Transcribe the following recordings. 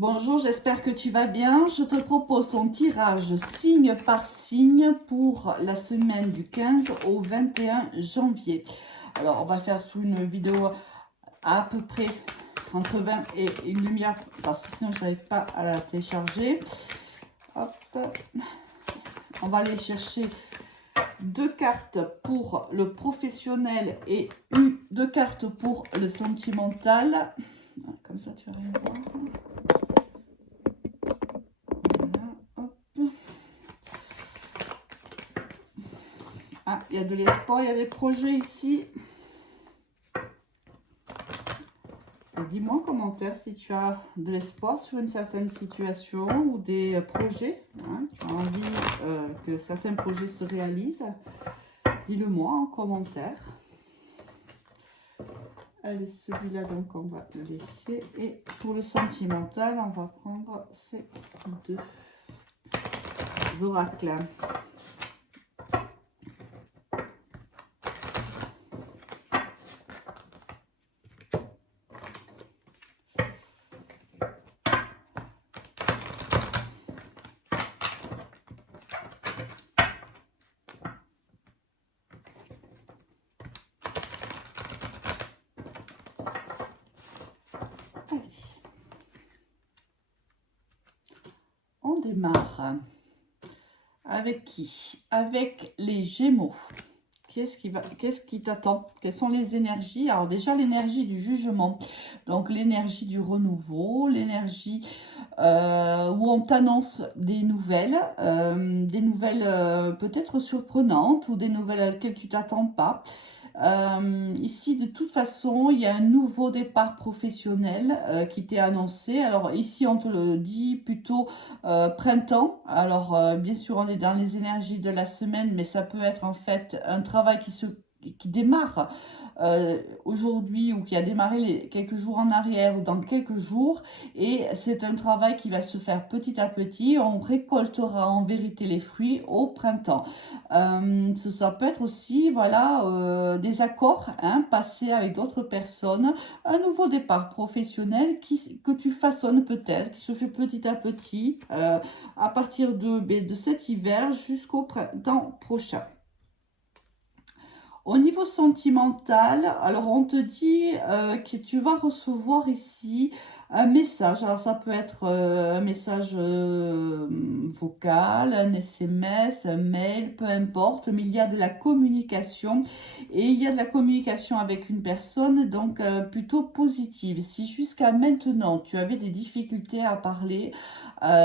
Bonjour, j'espère que tu vas bien. Je te propose ton tirage signe par signe pour la semaine du 15 au 21 janvier. Alors, on va faire sous une vidéo à peu près entre 20 et une demi-heure parce que sinon, je n'arrive pas à la télécharger. Hop. On va aller chercher deux cartes pour le professionnel et deux cartes pour le sentimental. Comme ça, tu vas rien voir. Ah, il y a de l'espoir, il y a des projets ici. Dis-moi en commentaire si tu as de l'espoir sur une certaine situation ou des projets. Hein, tu as envie que certains projets se réalisent. Dis-le-moi en commentaire. Allez, celui-là, donc, on va le laisser. Et pour le sentimental, on va prendre ces deux oracles. Allez. On démarre. Avec qui? Avec les Gémeaux. Qu'est-ce qui t'attend? Quelles sont les énergies? Alors déjà, l'énergie du jugement. Donc l'énergie du renouveau, l'énergie où on t'annonce des nouvelles peut-être surprenantes ou des nouvelles auxquelles tu t'attends pas. Ici, de toute façon, il y a un nouveau départ professionnel qui t'est annoncé. Alors ici, on te le dit plutôt printemps. Alors, bien sûr, on est dans les énergies de la semaine, mais ça peut être en fait un travail qui démarre aujourd'hui ou qui a démarré quelques jours en arrière ou dans quelques jours. Et c'est un travail qui va se faire petit à petit. On récoltera en vérité les fruits au printemps. Ça peut être aussi voilà, des accords passés avec d'autres personnes, un nouveau départ professionnel que tu façonnes peut-être, qui se fait petit à petit à partir de cet hiver jusqu'au printemps prochain. Au niveau sentimental, alors on te dit que tu vas recevoir ici un message. Alors ça peut être un message vocal, un SMS, un mail, peu importe, mais il y a de la communication et il y a de la communication avec une personne donc plutôt positive. Si jusqu'à maintenant tu avais des difficultés à parler,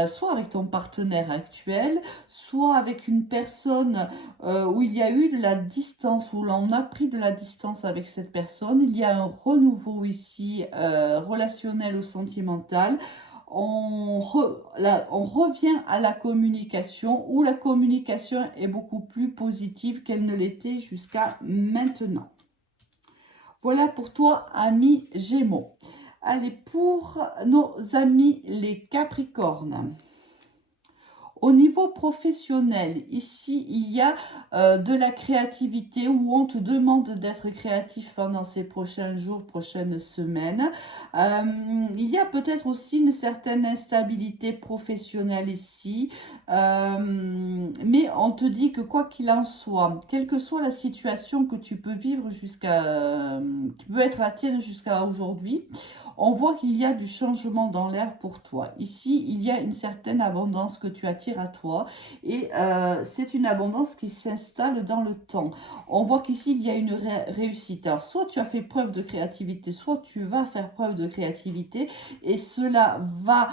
soit avec ton partenaire actuel, soit avec une personne où il y a eu de la distance, où l'on a pris de la distance avec cette personne. Il y a un renouveau ici relationnel ou sentimental. On revient à la communication où la communication est beaucoup plus positive qu'elle ne l'était jusqu'à maintenant. Voilà pour toi, ami Gémeaux. Allez, pour nos amis les Capricornes. Au niveau professionnel, ici, il y a de la créativité où on te demande d'être créatif pendant ces prochains jours, prochaines semaines. Il y a peut-être aussi une certaine instabilité professionnelle ici, mais on te dit que quoi qu'il en soit, quelle que soit la situation que tu peux vivre qui peut être la tienne jusqu'à aujourd'hui, on voit qu'il y a du changement dans l'air pour toi. Ici, il y a une certaine abondance que tu attires à toi et c'est une abondance qui s'installe dans le temps. On voit qu'ici, il y a une réussite. Alors, soit tu as fait preuve de créativité, soit tu vas faire preuve de créativité et cela va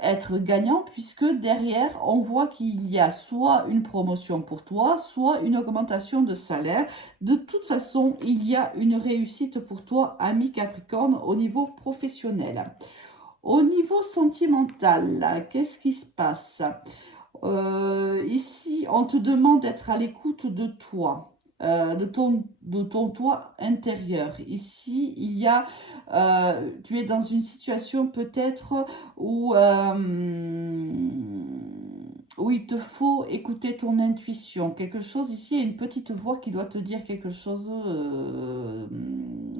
être gagnant puisque derrière, on voit qu'il y a soit une promotion pour toi, soit une augmentation de salaire. De toute façon, il y a une réussite pour toi, ami Capricorne, au niveau professionnel. Au niveau sentimental, qu'est-ce qui se passe? Ici, on te demande d'être à l'écoute de toi. De ton toi intérieur. Ici, tu es dans une situation peut-être où où il te faut écouter ton intuition. Quelque chose, ici, il y a une petite voix qui doit te dire quelque chose,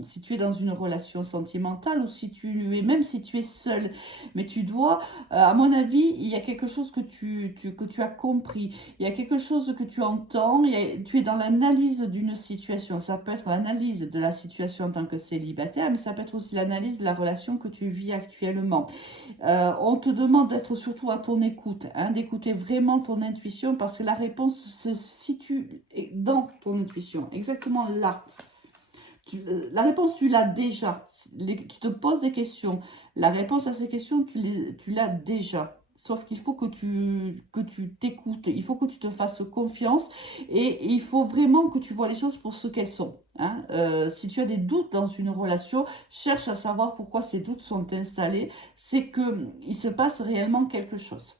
si tu es dans une relation sentimentale ou si tu es, même si tu es seul. Mais tu dois, à mon avis, il y a quelque chose que que tu as compris. Il y a quelque chose que tu entends. Tu es dans l'analyse d'une situation. Ça peut être l'analyse de la situation en tant que célibataire, mais ça peut être aussi l'analyse de la relation que tu vis actuellement. On te demande d'être surtout à ton écoute, hein, d'écouter vraiment ton intuition parce que la réponse se situe dans ton intuition, exactement là. La réponse, tu l'as déjà. Tu te poses des questions. La réponse à ces questions, tu l'as déjà. Sauf qu'il faut que tu t'écoutes, il faut que tu te fasses confiance et il faut vraiment que tu vois les choses pour ce qu'elles sont. Hein. Si tu as des doutes dans une relation, cherche à savoir pourquoi ces doutes sont installés. C'est qu'il se passe réellement quelque chose.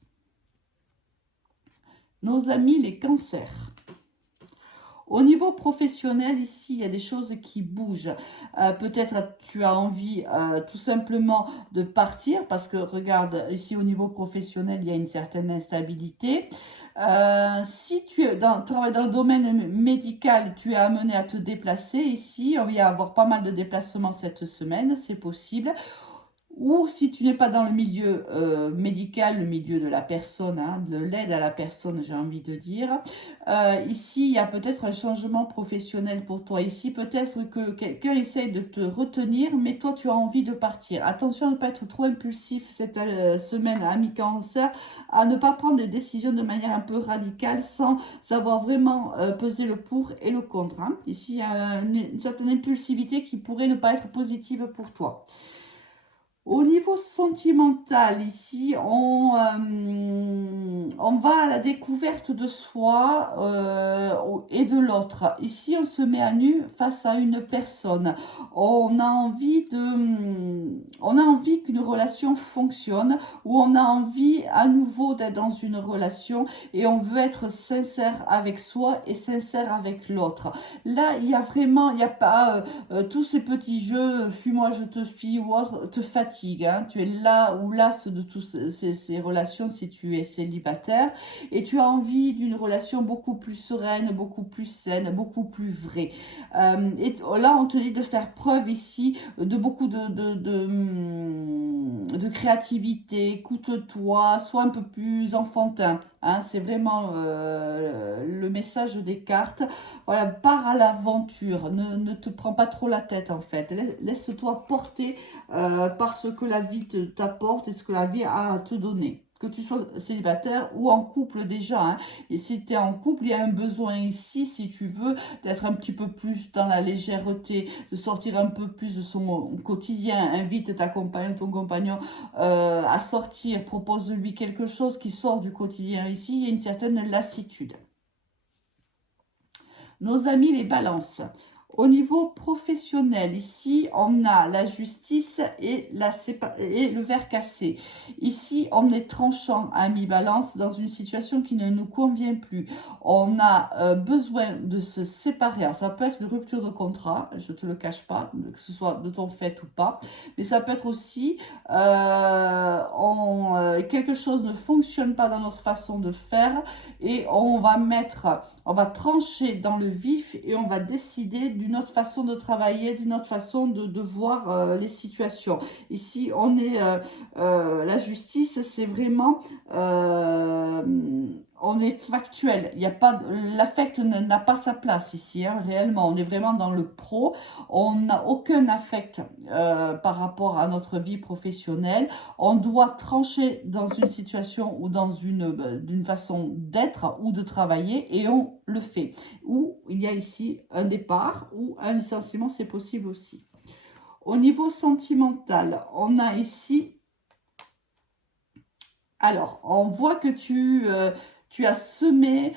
Nos amis, les cancers. Au niveau professionnel, ici, il y a des choses qui bougent. Peut-être tu as envie tout simplement de partir parce que, regarde, ici au niveau professionnel, il y a une certaine instabilité. Si tu travailles dans le domaine médical, tu es amené à te déplacer. Ici, on va y avoir pas mal de déplacements cette semaine, c'est possible. Ou si tu n'es pas dans le milieu médical, le milieu de la personne, hein, de l'aide à la personne, j'ai envie de dire. Ici, il y a peut-être un changement professionnel pour toi. Ici, peut-être que quelqu'un essaye de te retenir, mais toi, tu as envie de partir. Attention à ne pas être trop impulsif cette semaine, ami Cancer, à ne pas prendre des décisions de manière un peu radicale sans avoir vraiment pesé le pour et le contre. Hein. Ici, il y a une certaine impulsivité qui pourrait ne pas être positive pour toi. Au niveau sentimental, ici, on va à la découverte de soi et de l'autre. Ici, on se met à nu face à une personne. On a envie qu'une relation fonctionne, ou on a envie à nouveau d'être dans une relation et on veut être sincère avec soi et sincère avec l'autre. Là, il y a vraiment, il n'y a pas tous ces petits jeux, fuis-moi, je te suis ou autre, te fatiguent. Hein. Tu es là ou las de toutes ces relations si tu es célibataire et tu as envie d'une relation beaucoup plus sereine, beaucoup plus saine, beaucoup plus vraie. Et là, on te dit de faire preuve ici de beaucoup de créativité, écoute-toi, sois un peu plus enfantin. Hein. C'est vraiment le message des cartes. Voilà, pars à l'aventure, ne te prends pas trop la tête en fait. Laisse-toi porter par ce que la vie t'apporte et ce que la vie a à te donner. Que tu sois célibataire ou en couple déjà. Hein. Et si tu es en couple, il y a un besoin ici, si tu veux, d'être un petit peu plus dans la légèreté, de sortir un peu plus de son quotidien. Invite ta compagne, ton compagnon à sortir, propose-lui quelque chose qui sort du quotidien. Ici, il y a une certaine lassitude. Nos amis les balances. Au niveau professionnel, ici, on a la justice et le verre cassé. Ici, on est tranchant, ami balance, dans une situation qui ne nous convient plus. On a besoin de se séparer. Alors, ça peut être une rupture de contrat, je ne te le cache pas, que ce soit de ton fait ou pas. Mais ça peut être aussi quelque chose ne fonctionne pas dans notre façon de faire et on va trancher dans le vif et on va décider d'une autre façon de travailler, d'une autre façon de voir les situations. Ici, la justice, c'est vraiment, on est factuel. Il y a pas, l'affect n'a pas sa place ici, hein, réellement. On est vraiment dans le pro. On n'a aucun affect par rapport à notre vie professionnelle. On doit trancher dans une situation ou d'une façon d'être ou de travailler et on le fait. Ou il y a ici un départ ou un licenciement, c'est possible aussi. Au niveau sentimental, on a ici, alors on voit que tu as semé,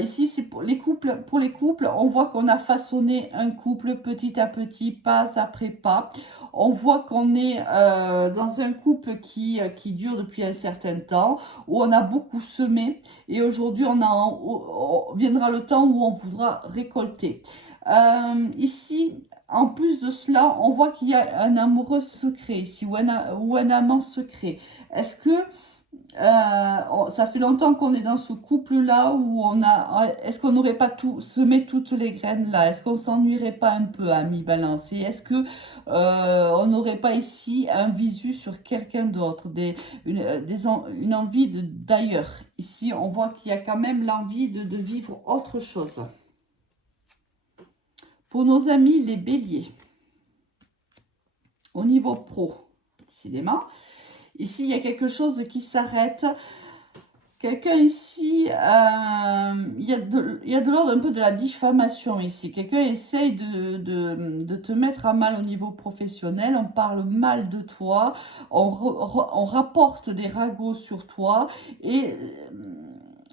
ici c'est pour les couples, on voit qu'on a façonné un couple petit à petit, pas après pas. On voit qu'on est dans un couple qui dure depuis un certain temps, où on a beaucoup semé, et aujourd'hui viendra le temps où on voudra récolter. Ici, en plus de cela, on voit qu'il y a un amoureux secret ici, ou un amant secret. Est-ce que Ça fait longtemps qu'on est dans ce couple-là où est-ce qu'on n'aurait pas tout semé toutes les graines là? Est-ce qu'on s'ennuierait pas un peu, ami Balance? Et est-ce que on n'aurait pas ici un visu sur quelqu'un d'autre, une envie d'ailleurs? Ici, on voit qu'il y a quand même l'envie de vivre autre chose. Pour nos amis les béliers, au niveau pro, décidément, ici il y a quelque chose qui s'arrête. Quelqu'un ici, il y a de l'ordre un peu de la diffamation ici. Quelqu'un essaye de te mettre à mal au niveau professionnel. On parle mal de toi. On rapporte des ragots sur toi. Et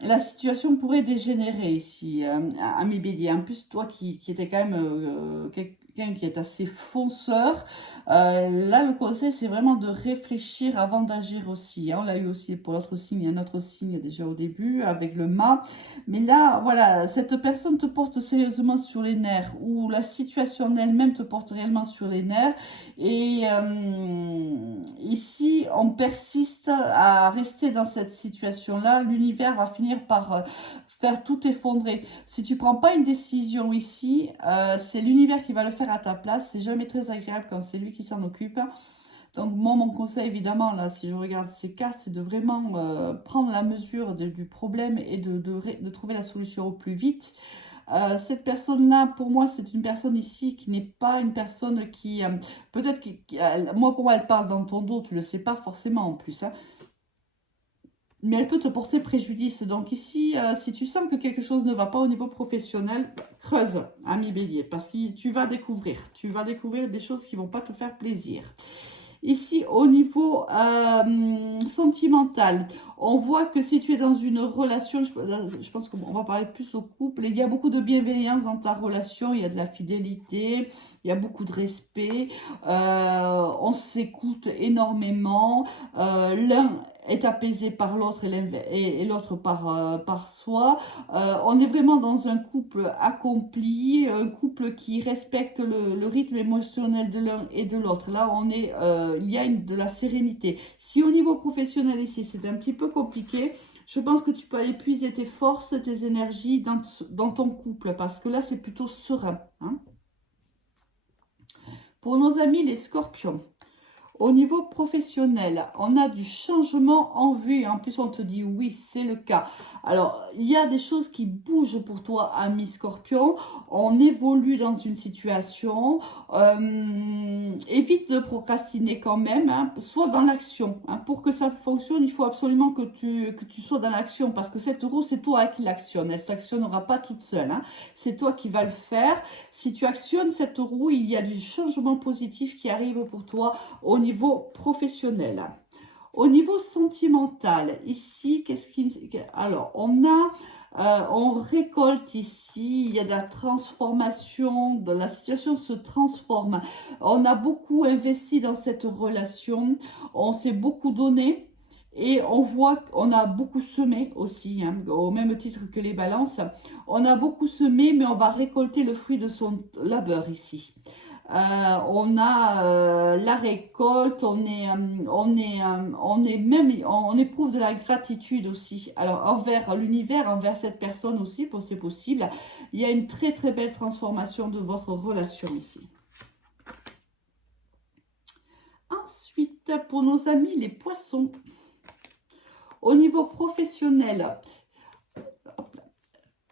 la situation pourrait dégénérer ici, à mes béliers. En plus, toi qui étais quand même quelqu'un qui est assez fonceur, là, le conseil, c'est vraiment de réfléchir avant d'agir aussi, hein. On l'a eu aussi pour l'autre signe, un autre signe déjà au début avec le mât. Mais là, voilà, cette personne te porte sérieusement sur les nerfs ou la situation en elle-même te porte réellement sur les nerfs. Et ici, on persiste à rester dans cette situation-là. L'univers va finir par faire tout effondrer. Si tu prends pas une décision ici, c'est l'univers qui va le faire à ta place. C'est jamais très agréable quand c'est lui qui s'en occupe. Donc moi, mon conseil, évidemment, là, si je regarde ces cartes, c'est de vraiment prendre la mesure du problème et de trouver la solution au plus vite. Cette personne-là, pour moi, c'est une personne ici qui n'est pas une personne qui... peut-être moi, pour moi, elle parle dans ton dos, tu ne le sais pas forcément en plus, hein. Mais elle peut te porter préjudice. Donc ici, si tu sens que quelque chose ne va pas au niveau professionnel, creuse, ami bélier, parce que tu vas découvrir des choses qui ne vont pas te faire plaisir. Ici, au niveau sentimental, on voit que si tu es dans une relation, je pense qu'on va parler plus au couple, il y a beaucoup de bienveillance dans ta relation, il y a de la fidélité, il y a beaucoup de respect, on s'écoute énormément, l'un est apaisé par l'autre et l'autre par soi. On est vraiment dans un couple accompli, un couple qui respecte le rythme émotionnel de l'un et de l'autre. Là, il y a de la sérénité. Si au niveau professionnel ici, c'est un petit peu compliqué, je pense que tu peux aller puiser tes forces, tes énergies dans ton couple, parce que là, c'est plutôt serein, hein. Pour nos amis les scorpions, au niveau professionnel, on a du changement en vue. En plus, on te dit oui, c'est le cas. Alors, il y a des choses qui bougent pour toi, ami Scorpion. On évolue dans une situation. Évite de procrastiner quand même, hein. Sois dans l'action, hein. Pour que ça fonctionne, il faut absolument que tu sois dans l'action. Parce que cette roue, c'est toi qui l'actionne. Elle ne s'actionnera pas toute seule, hein. C'est toi qui vas le faire. Si tu actionnes cette roue, il y a du changement positif qui arrive pour toi au niveau professionnel. Au niveau sentimental, ici, alors, on récolte ici, il y a de la transformation, la situation se transforme. On a beaucoup investi dans cette relation, on s'est beaucoup donné. Et on voit qu'on a beaucoup semé aussi, hein, au même titre que les balances. On a beaucoup semé, mais on va récolter le fruit de son labeur ici. On a la récolte, on éprouve de la gratitude aussi. Alors envers l'univers, envers cette personne aussi, pour c'est possible. Il y a une très très belle transformation de votre relation ici. Ensuite, pour nos amis les poissons, au niveau professionnel,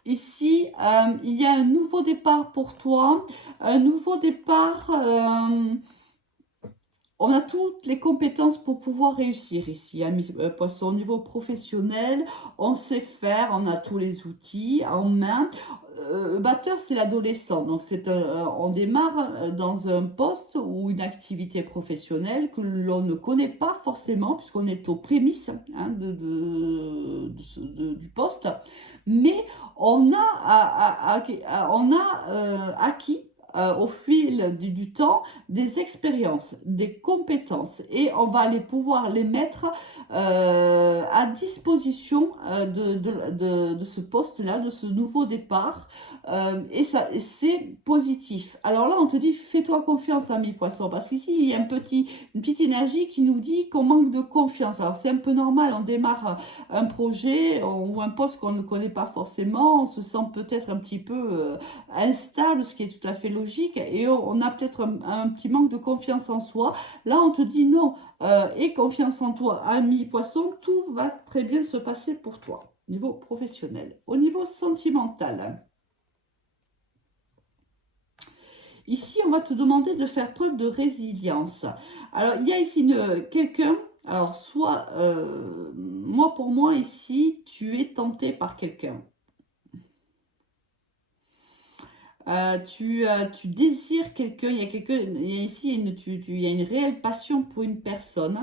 ici, il y a un nouveau départ pour toi. Un nouveau départ, on a toutes les compétences pour pouvoir réussir ici, amis poissons. Au niveau professionnel, on sait faire, on a tous les outils en main. Batteur, c'est l'adolescent. Donc, on démarre dans un poste ou une activité professionnelle que l'on ne connaît pas forcément, puisqu'on est aux prémices, hein, du poste. Mais on a acquis au fil du temps des expériences, des compétences et on va pouvoir les mettre à disposition de ce poste-là, de ce nouveau départ. Et ça, c'est positif. Alors là, on te dit, fais-toi confiance, ami poisson, parce qu'ici, il y a une petite énergie qui nous dit qu'on manque de confiance. Alors c'est un peu normal, on démarre un projet ou un poste qu'on ne connaît pas forcément, on se sent peut-être un petit peu instable, ce qui est tout à fait logique, et on a peut-être un petit manque de confiance en soi. Là, on te dit non, aie confiance en toi, ami poisson, tout va très bien se passer pour toi, au niveau professionnel. Au niveau sentimental, ici, on va te demander de faire preuve de résilience. Alors, il y a ici quelqu'un, alors soit, pour moi, ici, tu es tenté par quelqu'un. Tu désires quelqu'un, il y a quelqu'un, il y a ici il y a une réelle passion pour une personne.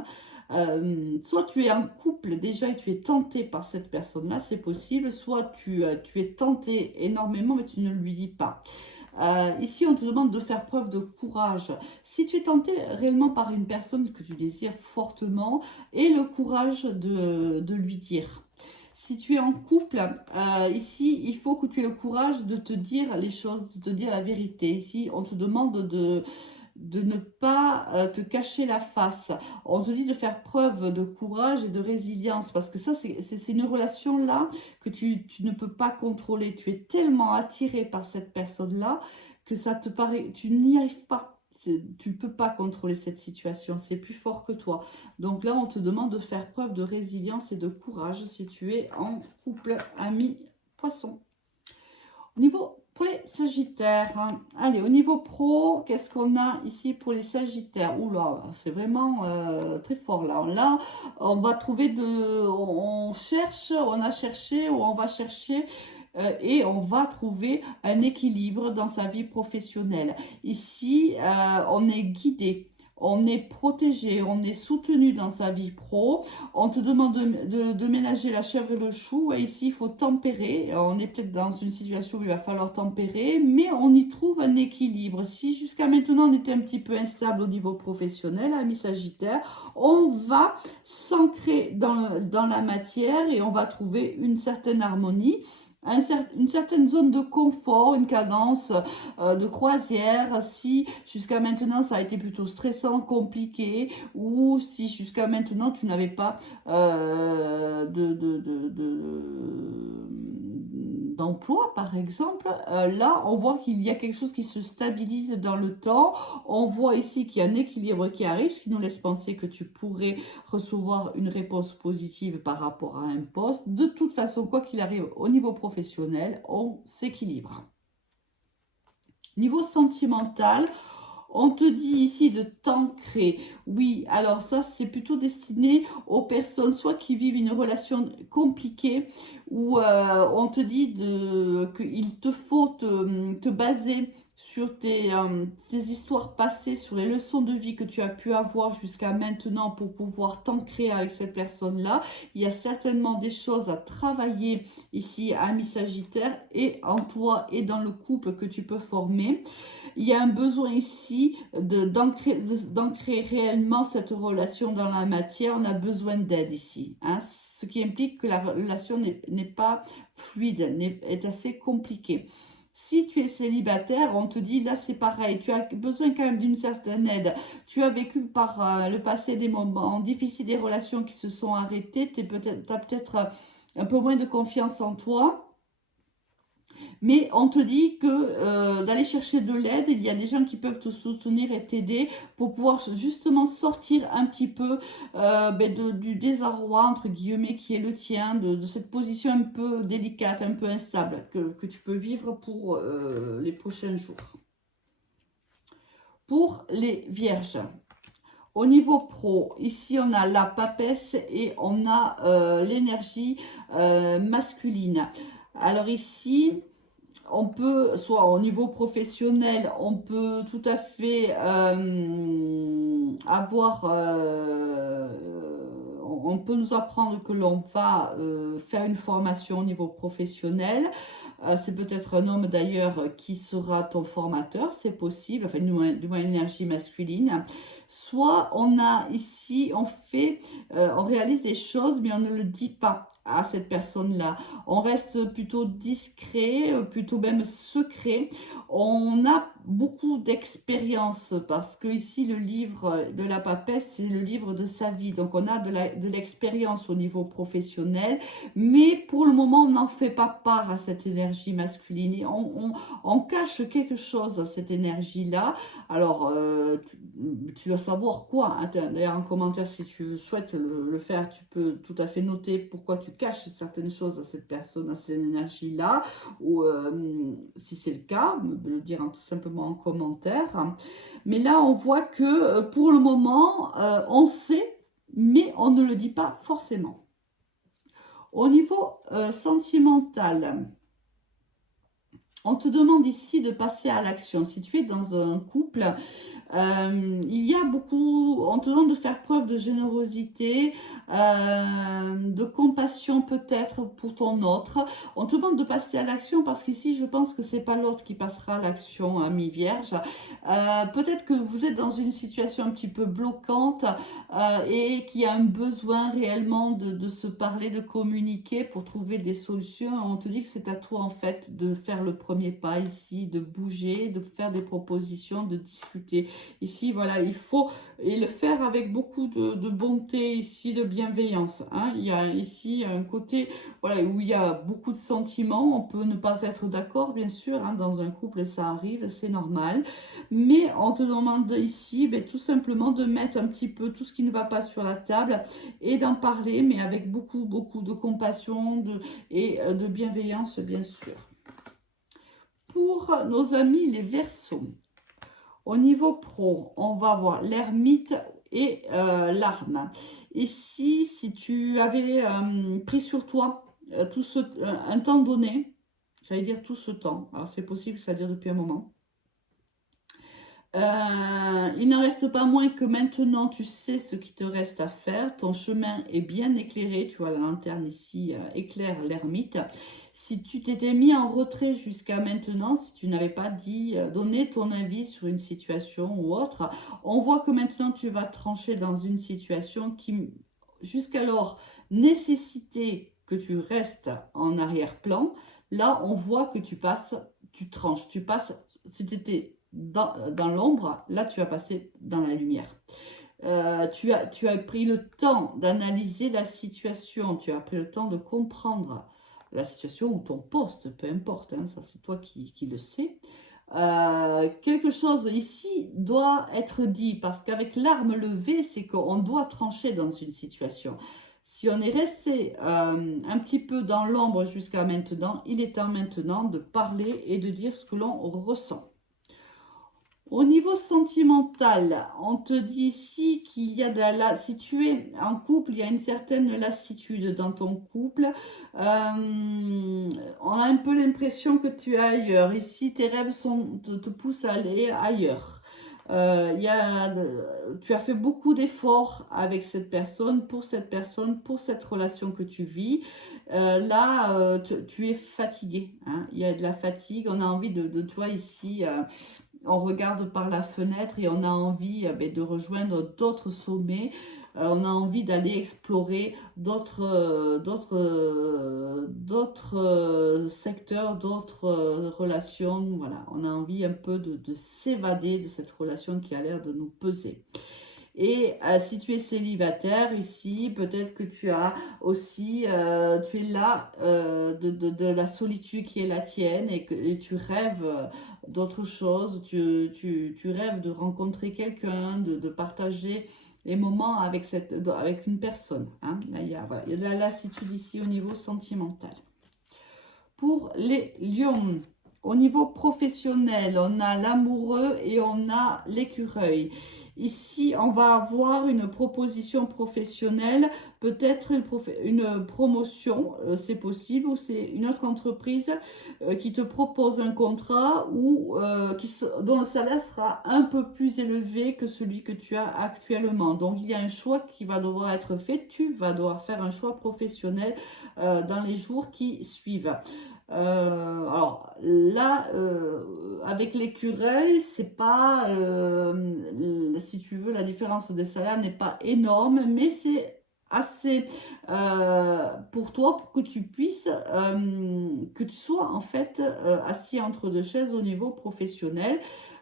Soit tu es en couple déjà et tu es tenté par cette personne-là, c'est possible. Soit tu es tenté énormément mais tu ne lui dis pas. Ici, on te demande de faire preuve de courage. Si tu es tenté réellement par une personne que tu désires fortement, aie le courage de lui dire. Si tu es en couple, ici, il faut que tu aies le courage de te dire les choses, de te dire la vérité. Ici, on te demande de ne pas te cacher la face. On te dit de faire preuve de courage et de résilience parce que ça, c'est une relation-là que tu ne peux pas contrôler. Tu es tellement attiré par cette personne-là que ça te paraît, tu n'y arrives pas. Tu ne peux pas contrôler cette situation, c'est plus fort que toi. Donc là, on te demande de faire preuve de résilience et de courage si tu es en couple, ami, poisson. Au niveau pour les Sagittaires, hein. Allez, au niveau pro, qu'est-ce qu'on a ici pour les Sagittaires? Oula, c'est vraiment très fort là. Là, on va trouver on cherche, on a cherché ou on va chercher et on va trouver un équilibre dans sa vie professionnelle. Ici, on est guidé. On est protégé, on est soutenu dans sa vie pro. On te demande de ménager la chèvre et le chou. Et ici, il faut tempérer. On est peut-être dans une situation où il va falloir tempérer, mais on y trouve un équilibre. Si jusqu'à maintenant, on était un petit peu instable au niveau professionnel, ami Sagittaire, on va s'ancrer dans la matière et on va trouver une certaine harmonie. Une certaine zone de confort, une cadence de croisière, si jusqu'à maintenant ça a été plutôt stressant, compliqué, ou si jusqu'à maintenant tu n'avais pas d'emploi par exemple, là on voit qu'il y a quelque chose qui se stabilise dans le temps, on voit ici qu'il y a un équilibre qui arrive, ce qui nous laisse penser que tu pourrais recevoir une réponse positive par rapport à un poste. De toute façon, quoi qu'il arrive au niveau professionnel, on s'équilibre. Niveau sentimental, on te dit ici de t'ancrer. Oui, alors ça, c'est plutôt destiné aux personnes soit qui vivent une relation compliquée ou on te dit qu'il te faut te baser sur tes histoires passées, sur les leçons de vie que tu as pu avoir jusqu'à maintenant pour pouvoir t'ancrer avec cette personne-là. Il y a certainement des choses à travailler ici, ami Sagittaire, et en toi et dans le couple que tu peux former. Il y a un besoin ici d'ancrer réellement cette relation dans la matière. On a besoin d'aide ici, hein, ce qui implique que la relation n'est pas fluide, est assez compliquée. Si tu es célibataire, on te dit là c'est pareil, tu as besoin quand même d'une certaine aide. Tu as vécu par le passé des moments difficiles, des relations qui se sont arrêtées, tu as peut-être un peu moins de confiance en toi. Mais on te dit que d'aller chercher de l'aide, il y a des gens qui peuvent te soutenir et t'aider pour pouvoir justement sortir un petit peu du désarroi, entre guillemets, qui est le tien, de cette position un peu délicate, un peu instable que tu peux vivre pour les prochains jours. Pour les vierges, au niveau pro, ici on a la papesse et on a l'énergie masculine. Alors ici, on peut, soit au niveau professionnel, on peut tout à fait on peut nous apprendre que l'on va faire une formation au niveau professionnel. C'est peut-être un homme d'ailleurs qui sera ton formateur, c'est possible, enfin du moins l'énergie masculine. Soit on a ici, on réalise des choses mais on ne le dit pas à cette personne-là. On reste plutôt discret, plutôt même secret. On a beaucoup d'expérience parce que ici le livre de la papesse, c'est le livre de sa vie. Donc on a de l'expérience au niveau professionnel, mais pour le moment on n'en fait pas part à cette énergie masculine. Et on cache quelque chose à cette énergie-là. Alors tu dois savoir quoi, hein. D'ailleurs en commentaire si tu souhaites le faire, tu peux tout à fait noter pourquoi tu caches certaines choses à cette personne, à cette énergie-là, ou si c'est le cas, me le dire tout simplement en commentaire. Mais là, on voit que pour le moment, on sait, mais on ne le dit pas forcément. Au niveau sentimental, on te demande ici de passer à l'action. Si tu es dans un couple, il y a beaucoup, on te demande de faire preuve de générosité, de compassion peut-être pour ton autre. On te demande de passer à l'action parce qu'ici, je pense que c'est pas l'autre qui passera à l'action, hein, mi-vierge. Peut-être que vous êtes dans une situation un petit peu bloquante et qu'il y a un besoin réellement de se parler, de communiquer pour trouver des solutions. On te dit que c'est à toi en fait de faire le premier pas ici, de bouger, de faire des propositions, de discuter. Ici, voilà, il faut et le faire avec beaucoup de bonté ici, de bienveillance, hein. Il y a ici un côté voilà, où il y a beaucoup de sentiments. On peut ne pas être d'accord, bien sûr, hein, dans un couple, ça arrive, c'est normal. Mais on te demande ici ben, tout simplement de mettre un petit peu tout ce qui ne va pas sur la table et d'en parler, mais avec beaucoup, beaucoup de compassion et de bienveillance, bien sûr. Pour nos amis les Verseaux, au niveau pro, on va voir l'ermite et l'arme. Ici, si tu avais pris sur toi un temps donné, j'allais dire tout ce temps, alors c'est possible que ça dure depuis un moment, il n'en reste pas moins que maintenant tu sais ce qui te reste à faire, ton chemin est bien éclairé, tu vois la lanterne ici éclaire l'ermite. Si tu t'étais mis en retrait jusqu'à maintenant, si tu n'avais pas donné ton avis sur une situation ou autre, on voit que maintenant tu vas trancher dans une situation qui jusqu'alors nécessitait que tu restes en arrière-plan. Là, on voit que tu tranches, tu passes, c'était dans l'ombre, là tu vas passer dans la lumière. Tu as pris le temps d'analyser la situation, tu as pris le temps de comprendre la situation ou ton poste, peu importe, hein, ça c'est toi qui le sais. Quelque chose ici doit être dit parce qu'avec l'arme levée, c'est qu'on doit trancher dans une situation. Si on est resté un petit peu dans l'ombre jusqu'à maintenant, il est temps maintenant de parler et de dire ce que l'on ressent. Au niveau sentimental, on te dit ici qu'il y a si tu es en couple, il y a une certaine lassitude dans ton couple. On a un peu l'impression que tu es ailleurs. Ici, tes rêves te poussent à aller ailleurs. Tu as fait beaucoup d'efforts avec cette personne, pour cette relation que tu vis. Là, tu es fatigué, hein. Il y a de la fatigue. On a envie de toi ici. On regarde par la fenêtre et on a envie de rejoindre d'autres sommets. On a envie d'aller explorer d'autres secteurs, d'autres relations. Voilà, on a envie un peu de s'évader de cette relation qui a l'air de nous peser. Et si tu es célibataire ici, peut-être que tu as aussi, tu es là de la solitude qui est la tienne et tu rêves d'autre chose, tu rêves de rencontrer quelqu'un, de partager les moments avec une personne, hein. Là, voilà, il y a de la lassitude ici au niveau sentimental. Pour les lions, au niveau professionnel, on a l'amoureux et on a l'écureuil. Ici, on va avoir une proposition professionnelle, peut-être une promotion, c'est possible, ou c'est une autre entreprise qui te propose un contrat dont le salaire sera un peu plus élevé que celui que tu as actuellement. Donc, il y a un choix qui va devoir être fait. Tu vas devoir faire un choix professionnel dans les jours qui suivent. Alors là, avec l'écureuil, c'est pas, si tu veux, la différence de salaire n'est pas énorme, mais c'est assez pour toi, pour que tu puisses, que tu sois en fait assis entre deux chaises au niveau professionnel.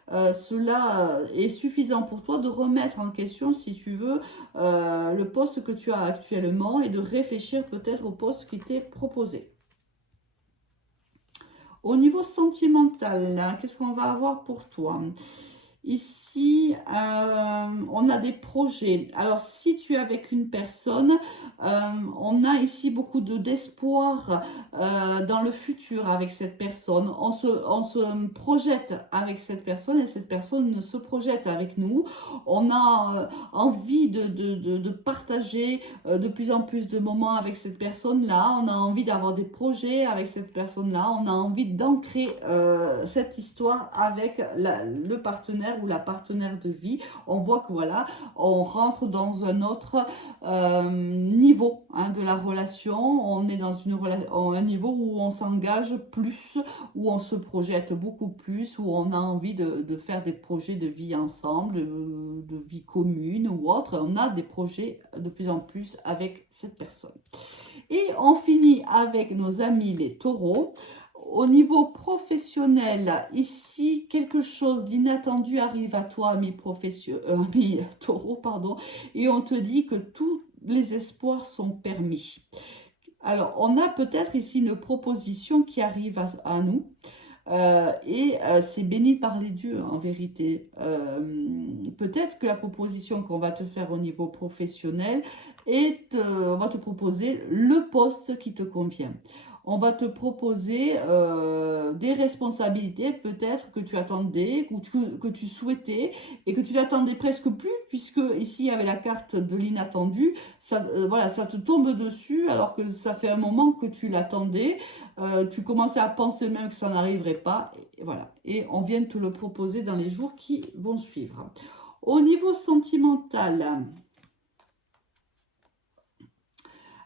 Cela est suffisant pour toi de remettre en question, si tu veux, le poste que tu as actuellement et de réfléchir peut-être au poste qui t'est proposé. Au niveau sentimental, là, qu'est-ce qu'on va avoir pour toi? Ici, on a des projets. Alors, si tu es avec une personne, on a ici beaucoup d'espoir dans le futur avec cette personne. On se projette avec cette personne et cette personne se projette avec nous. On a envie de partager de plus en plus de moments avec cette personne-là. On a envie d'avoir des projets avec cette personne-là. On a envie d'ancrer cette histoire avec le partenaire ou la partenaire de vie. On voit que voilà, on rentre dans un autre niveau de la relation. On est dans un niveau où on s'engage plus, où on se projette beaucoup plus, où on a envie de faire des projets de vie ensemble, de vie commune ou autre. On a des projets de plus en plus avec cette personne. Et on finit avec nos amis les taureaux. Au niveau professionnel, ici, quelque chose d'inattendu arrive à toi, ami taureau, pardon, et on te dit que tous les espoirs sont permis. Alors, on a peut-être ici une proposition qui arrive à nous. C'est béni par les dieux en vérité. Peut-être que la proposition qu'on va te faire au niveau professionnel on va te proposer le poste qui te convient. On va te proposer des responsabilités peut-être que tu attendais, que tu souhaitais et que tu n'attendais presque plus, puisque ici il y avait la carte de l'inattendu. Ça, voilà, ça te tombe dessus alors que ça fait un moment que tu l'attendais. Tu commençais à penser même que ça n'arriverait pas. Et voilà. Et on vient te le proposer dans les jours qui vont suivre. Au niveau sentimental,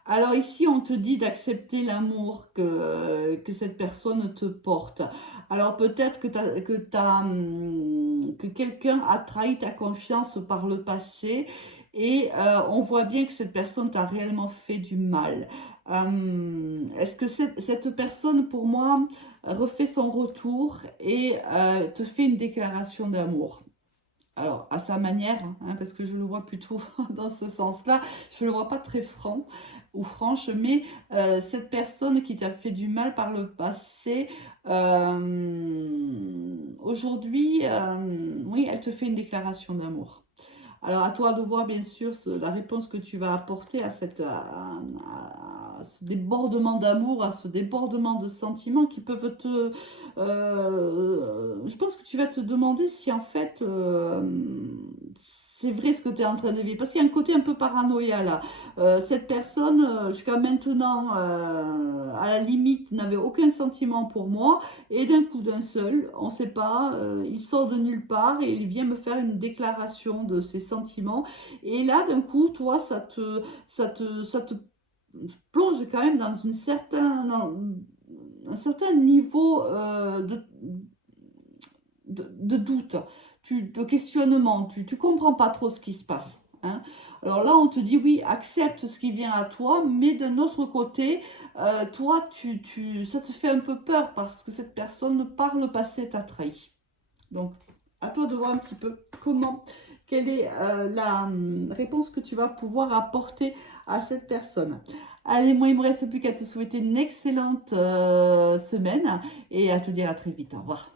alors ici, on te dit d'accepter l'amour que cette personne te porte. Alors peut-être que quelqu'un a trahi ta confiance par le passé et on voit bien que cette personne t'a réellement fait du mal. Est-ce que cette personne, pour moi, refait son retour et te fait une déclaration d'amour? Alors, à sa manière, parce que je le vois plutôt dans ce sens-là, je ne le vois pas très franc ou franche, mais cette personne qui t'a fait du mal par le passé, aujourd'hui, oui, elle te fait une déclaration d'amour. Alors, à toi de voir, bien sûr, la réponse que tu vas apporter à ce débordement d'amour, à ce débordement de sentiments qui peuvent te... je pense que tu vas te demander si, en fait, c'est vrai ce que tu es en train de vivre. Parce qu'il y a un côté un peu paranoïa, là. Cette personne, jusqu'à maintenant, à la limite, n'avait aucun sentiment pour moi. Et d'un coup, d'un seul, on ne sait pas, il sort de nulle part et il vient me faire une déclaration de ses sentiments. Et là, d'un coup, toi, ça te plonge quand même dans un certain niveau de doute, de questionnement. Tu ne comprends pas trop ce qui se passe. Hein. Alors là, on te dit oui, accepte ce qui vient à toi, mais d'un autre côté, toi, ça te fait un peu peur parce que cette personne, par le passé, t'a trahi. Donc, à toi de voir un petit peu quelle est la réponse que tu vas pouvoir apporter à cette personne. Allez, moi, il me reste plus qu'à te souhaiter une excellente semaine et à te dire à très vite. Au revoir.